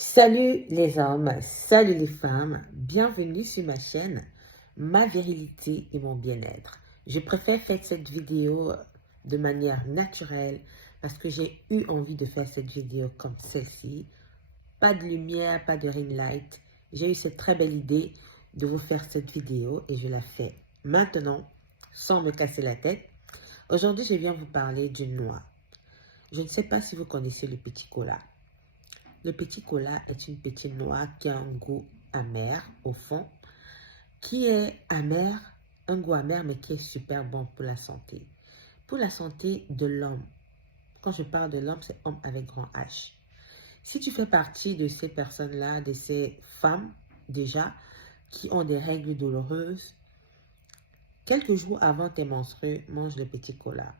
Salut les hommes, salut les femmes, bienvenue sur ma chaîne, ma virilité et mon bien-être. Je préfère faire cette vidéo de manière naturelle parce que j'ai eu envie de faire cette vidéo comme celle-ci. Pas de lumière, pas de ring light. J'ai eu cette très belle idée de vous faire cette vidéo et je la fais maintenant sans me casser la tête. Aujourd'hui, je viens vous parler d'une noix. Je ne sais pas si vous connaissez le petit cola. Le petit cola est une petite noix qui a un goût amer au fond, qui est amer, un goût amer, mais qui est super bon pour la santé. Pour la santé de l'homme. Quand je parle de l'homme, c'est homme avec grand H. Si tu fais partie de ces personnes-là, de ces femmes déjà, qui ont des règles douloureuses, quelques jours avant tes menstrues, mange le petit cola.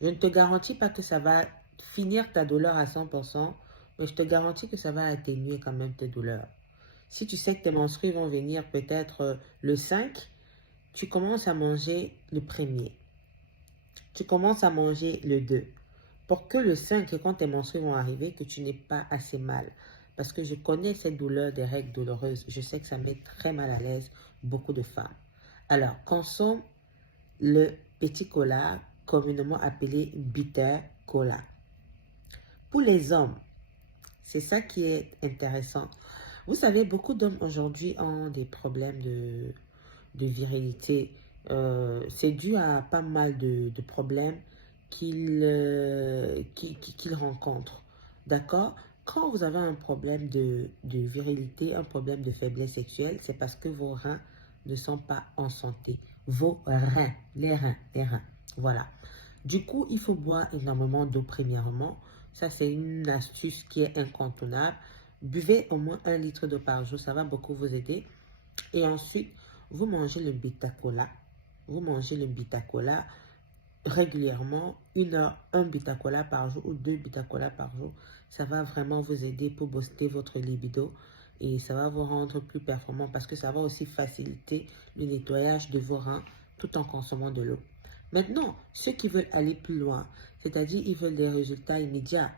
Je ne te garantis pas que ça va finir ta douleur à 100%, mais je te garantis que ça va atténuer quand même tes douleurs. Si tu sais que tes menstrues vont venir peut-être le 5, tu commences à manger le premier. Tu commences à manger le 2. Pour que le 5, et quand tes menstrues vont arriver, que tu n'aies pas assez mal. Parce que je connais cette douleur des règles douloureuses. Je sais que ça met très mal à l'aise beaucoup de femmes. Alors, consomme le petit cola, communément appelé bitter cola. Pour les hommes, c'est ça qui est intéressant. Vous savez, beaucoup d'hommes aujourd'hui ont des problèmes de virilité. C'est dû à pas mal de problèmes qu'ils rencontrent. D'accord? Quand vous avez un problème de virilité, un problème de faiblesse sexuelle, c'est parce que vos reins ne sont pas en santé. Vos reins, les reins. Voilà. Du coup, il faut boire énormément d'eau premièrement. Ça, c'est une astuce qui est incontournable. Buvez au moins 1 litre d'eau par jour, ça va beaucoup vous aider. Et ensuite, vous mangez le beta-cola. Vous mangez le beta-cola régulièrement, 1 heure, 1 beta-cola par jour ou 2 beta-cola par jour. Ça va vraiment vous aider pour booster votre libido et ça va vous rendre plus performant parce que ça va aussi faciliter le nettoyage de vos reins tout en consommant de l'eau. Maintenant, ceux qui veulent aller plus loin, c'est-à-dire ils veulent des résultats immédiats,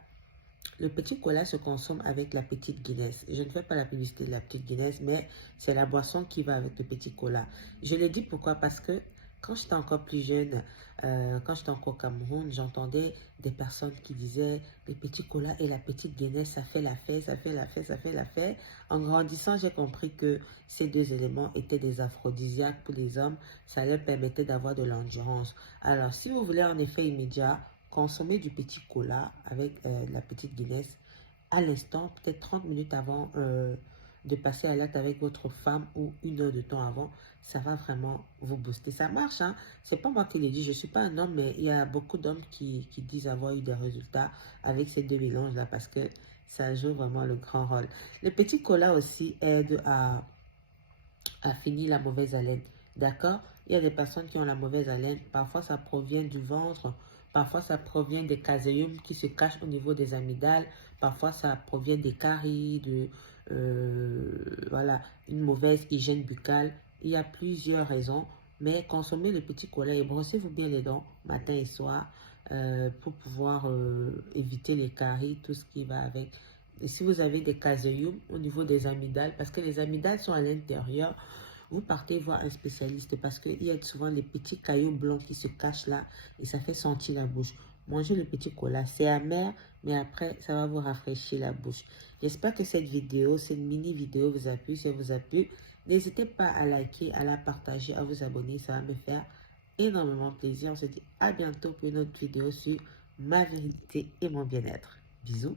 le petit cola se consomme avec la petite Guinness. Je ne fais pas la publicité de la petite Guinness, mais c'est la boisson qui va avec le petit cola. Je le dis pourquoi? Parce que quand j'étais encore plus jeune, quand j'étais encore au Cameroun, j'entendais des personnes qui disaient le petit cola et la petite Guinness, ça fait la fête, ça fait la fête, ça fait la fête. En grandissant, j'ai compris que ces deux éléments étaient des aphrodisiaques pour les hommes. Ça leur permettait d'avoir de l'endurance. Alors, si vous voulez un effet immédiat, consommez du petit cola avec la petite Guinness à l'instant, peut-être 30 minutes avant de passer à l'acte avec votre femme ou 1 heure de temps avant, ça va vraiment vous booster. Ça marche, hein? C'est pas moi qui le dis, je suis pas un homme, mais il y a beaucoup d'hommes qui disent avoir eu des résultats avec ces deux mélanges-là parce que ça joue vraiment le grand rôle. Le petit cola aussi aide à finir la mauvaise haleine. D'accord? Il y a des personnes qui ont la mauvaise haleine. Parfois, ça provient du ventre. Parfois, ça provient des caséums qui se cachent au niveau des amygdales. Parfois, ça provient des caries, voilà, une mauvaise hygiène buccale. Il y a plusieurs raisons. Mais consommez le petit cola et brossez-vous bien les dents matin et soir pour pouvoir éviter les caries, tout ce qui va avec. Et si vous avez des caséums au niveau des amygdales, parce que les amygdales sont à l'intérieur, vous partez voir un spécialiste parce qu'il y a souvent les petits cailloux blancs qui se cachent là et ça fait sentir la bouche. Mangez le petit cola, c'est amer, mais après, ça va vous rafraîchir la bouche. J'espère que cette vidéo, cette mini vidéo vous a plu. Si elle vous a plu, n'hésitez pas à liker, à la partager, à vous abonner. Ça va me faire énormément plaisir. On se dit à bientôt pour une autre vidéo sur ma vérité et mon bien-être. Bisous.